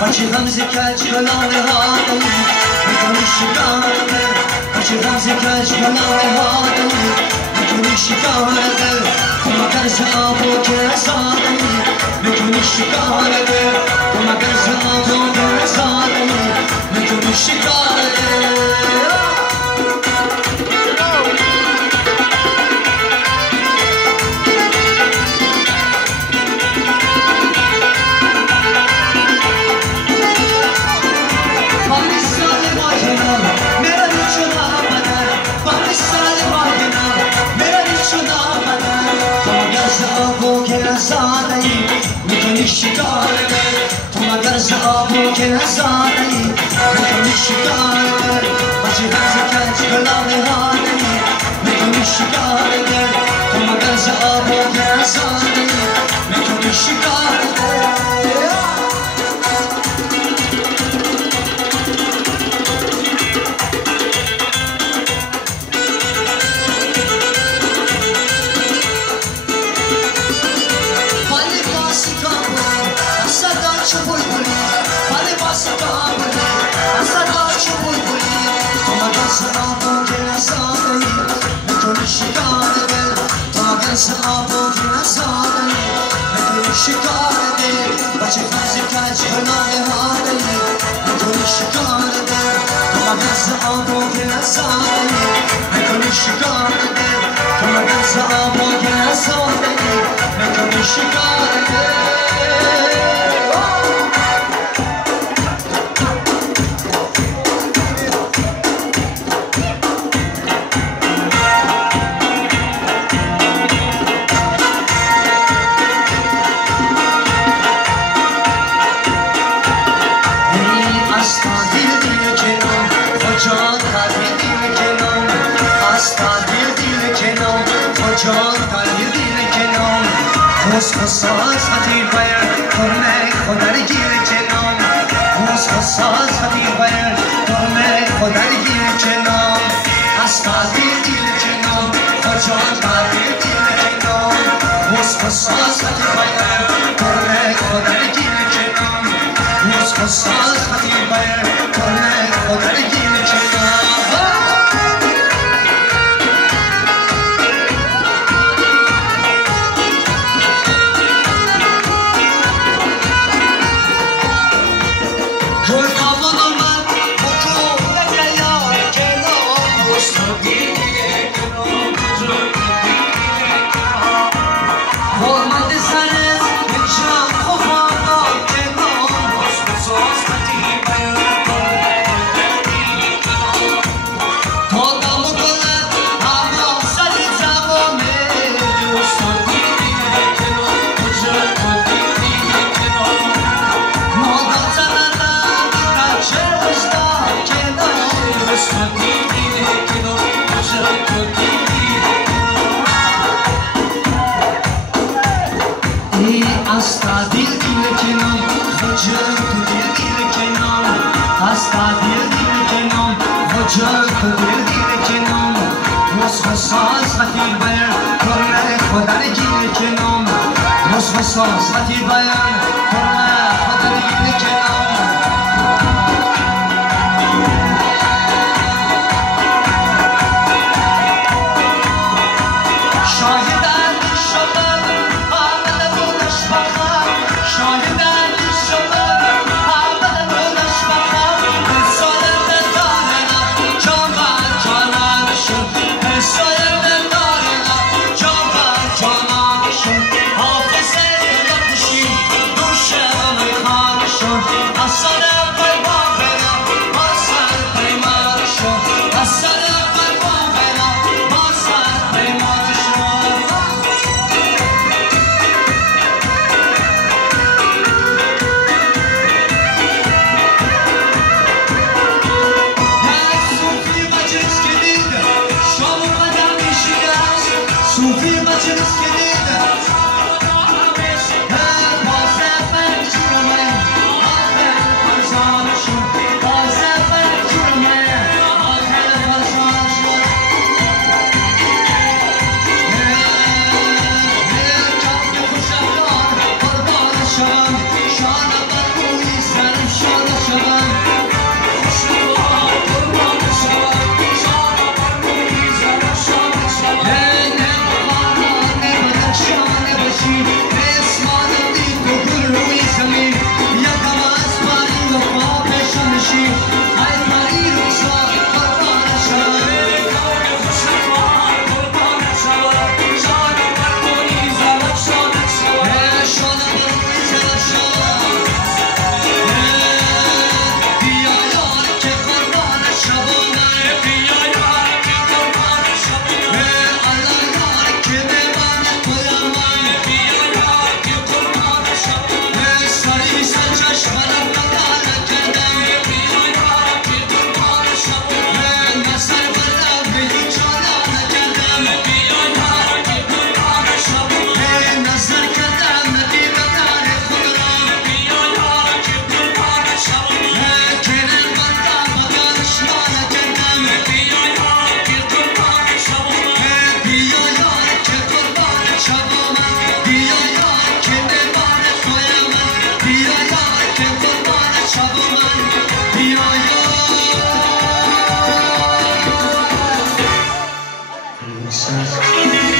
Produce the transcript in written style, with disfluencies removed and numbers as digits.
بچه غمزه کج کلانه ها داری میکنی شکاره بچه غمزه کج کلانه ها داری میکنی شکاره تو مگر زعبو که ساداری میکنی شکاره تو مگر زعبو که ساداری میکنی شکاره میکنی شکاره تو مگر زعبو که ساداری میکنی شکاره بچه غمزه کج کلانه ها داری میکنی شکاره تو مگر زعبو که ساداری میکنی شکاره بچه غمزه کج کلانه ها داری میکنی شکاره تو مگر زعبو که ساداری میکنی شکاره تو مگر زعبو که ساداری میکنی شکاره ساز خطیر باید کرمه خودر گیر کنام ساز خطیر باید کرمه خودر گیر کنام استادی گیر کنام خجان بادی گیر کنام ساز خطیر باید کرمه خودر گیر کنام ساز خطیر باید کرمه خودر گیر کنام ساز خطیر باید کرمه خودر گیر کنام ساز خطیر باید کرمه خودر گیر کنام Says